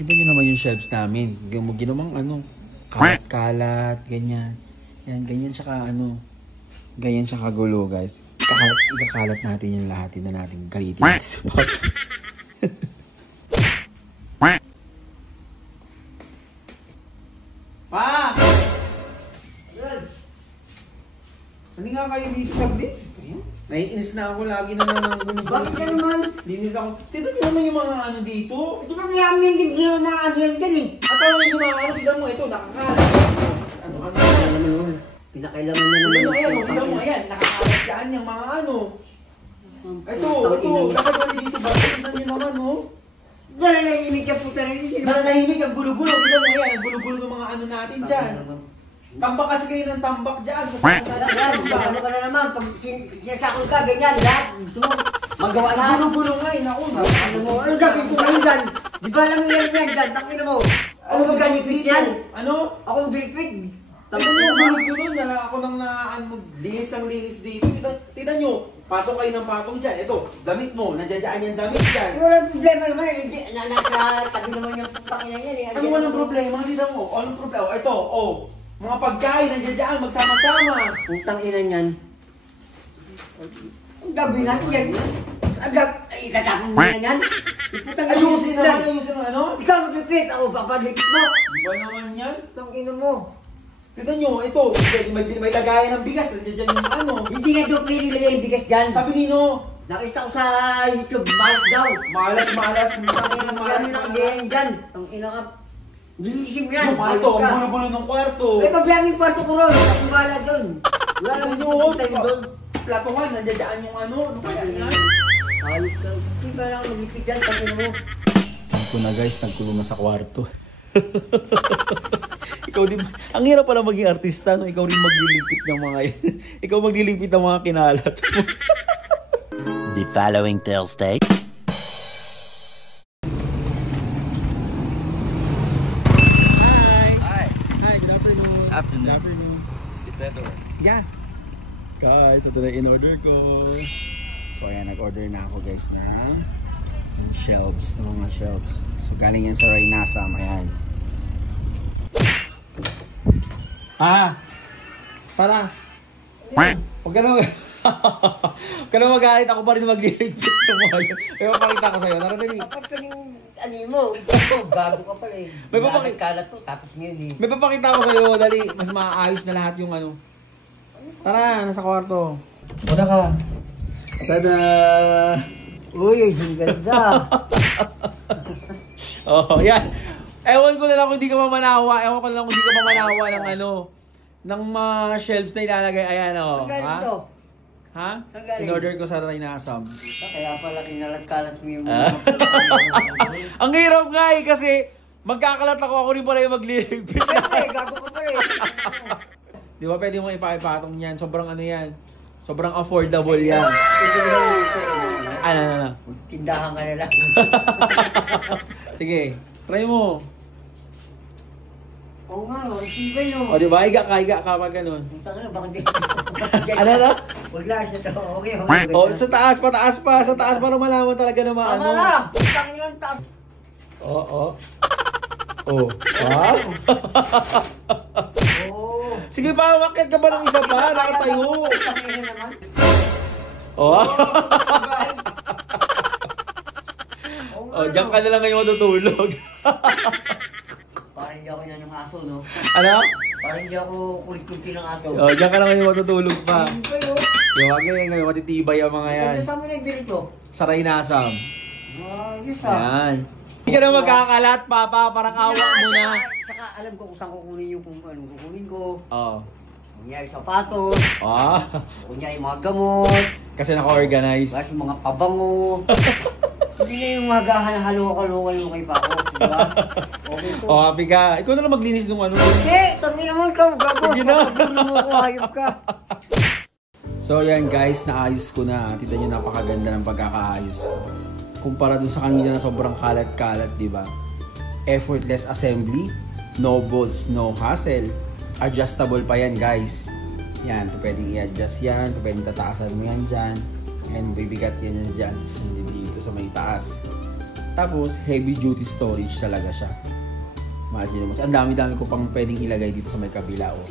Kita nyo naman yung shelves namin. Ginawang ano, kalat-kalat, ganyan. Yan, ganyan siya ka ano. Ganyan siya kagulo, guys. Ikakalat natin yung lahat. Hindi na natin galitin. Pa! Ano nga kayo dito saglit? Naiinis na ako lagi naman ng gulo. Bakit ka naman? Linis ako. Tito nyo naman yung mga ano dito. Ito ba namin hindi nyo mga ano yan dyan eh? At ano yung mga ano, tignan mo ito, nakakalat. Ano? Pinakailaman na naman. Ano ayan, tignan mo, ayan, nakakalat dyan yung mga ano. Ito, dapat wali dito ba? Tignan nyo naman, oh. Nananahimik ka puta rin. Nananahimik ang gulo-gulo. Tignan mo, ayan, ang gulo-gulo ng mga ano natin dyan. Tambak kasi kayo ng tambak dyan. Ano ka na naman, pag sinasakol ka, ganyan, lahat. Gusto mo, magawa na. Gulo-gulo nga, naku. Ano mo, ano gagawin ko ngayon dyan? Di ba alam mo yan dyan, takina mo. Ako magaligpit yan. Ano? Ako magaligpit. Tignan nyo, gulo-gulo na ako nang linis ng linis dito. Tignan nyo, patong kayo ng patong dyan. Ito, damit mo, nandiyan yung damit dyan. Walang problema naman, nasa tabi naman yung putangina yan eh. Ano walang problema? Tignan mo, anong problema? Ito, oh. Mga pagkain, nandiyan magsama-sama. Putang ina niyan. Ang gabi natin yan. Itatapon mo na yan. Ayusin naman, ano? Ikaw magpipit, ako papalikit mo. Di ba naman yan? Putang ina mo. Tignan nyo, ito, may lagayan ng bigas, nandiyan yung ano. Hindi nga doon nilagay yung bigas dyan. Sabi nino, nakita ko sa YouTube, malas daw. malas. Putang ina mo yan, nakaganyan dyan. Ang ina ka. Gilising mo yan. Yung kwarto, ang gulo-gulo ng kwarto. May pabiyaming kwarto ko ron. Akong bala doon. Wala Tignan nang nyo, pupunta yun doon. platuhan, nandiyan yung ano kaya yan? Ayos ka. Hindi ba lang magipit dyan, tapos mo. Ito na guys, nagkulong na sa kwarto. Ikaw din, ang hirap pala maging artista, no? Ikaw rin magliligpit ng mga ikaw magliligpit ng mga kinalat mo. The following Thursday. Hi, good afternoon. Is that or? Yeah. Guys, ito na in-order ko. So ayan, nag-order na ako guys ng shelves, ng mga shelves. So galing yan sa Rainasam, ayan. Para. Huwag ka na huwag ka na magalit, ako pa rin magliligpit ng mga yun. May papakita ko sa'yo, narinig. Dapat ka rin, ano mo, ito, gago ka pala eh. May papakita. Kalat to, tapos ngayon eh. May papakita ko sa'yo, dali, mas maayos na lahat yung ano. Tara, nasa kwarto. Wala ka. Tada! Uy, ang ganda. Oh, yan. Ewan ko na lang kung hindi ka mamanawa. Ewan ko na lang kung hindi ka mamanawa ng ano, ng mga shelves na ilalagay. Ayan, oh. Saan galing to? Ha? Saan galing? In-order ko sa Rainasam. Kaya pala kinalat-kalat mo yung mga. Ang hirap nga eh, kasi magkakalat ako rin pala yung magliligpit. Gago ka pala eh. Di ba pwede mo ipatong yan? Sobrang ano yan? Sobrang affordable yan. Ano. Tindahan ka na lang. Sige, try mo. Oo nga, no. Sibay no. O diba, higa ka pag ganun. Puntang na, baka di. Ano na? Huwag lang siya to. Okay. O, sa taas pa. Sa taas para malaman talaga na maano. Tama na. Puntang yun, taas. Oo. Sige pa, makit ka ba ng isa pa? Nakatayo. Putang naman. Oh. Oh, diyan ka na lang ngayon matutulog. Parang hindi ako yan ng aso, no? Ano? Parang hindi ako kulit-kulti ng aso. Oh, diyan ka na ngayon matutulog pa. Kayo? Yung ngayon, matitibay ang mga yan. Saan mo nagbili to? Sa Rainasam. Yes ah. Yan. Hindi ka na magkakalat, Papa. Parang awa mo na. Tsaka alam ko kung saan kukunin yung kung anong kukunin ko. Oo. Kunyari sapatos. Ah. Kunyari mga gamot. Kasi naka-organize. Kasi mga pabango. Hindi na yung maghahalukal-lukal yung kay Paco. Diba? Okay to. Oh, happy ka. Ikaw na lang maglinis ng ano. Hindi! Tangin naman ka. Gago. Sige na. Pagkagulo mo ko. Hayop ka. So yan guys, naayos ko na. Tignan nyo, napakaganda ng pagkakaayos ko. Kumpara dun sa kanina na sobrang kalat-kalat, di ba? Effortless assembly, no bolts, no hassle. Adjustable pa yan guys. Yan, pwedeng i-adjust yan, pwedeng tataasan mo yan dyan. And bibigat yan dyan, dito sa may taas. Tapos, heavy duty storage talaga siya. Imagine mo. Ang dami-dami ko pang pwedeng ilagay dito sa may kabila. Oh.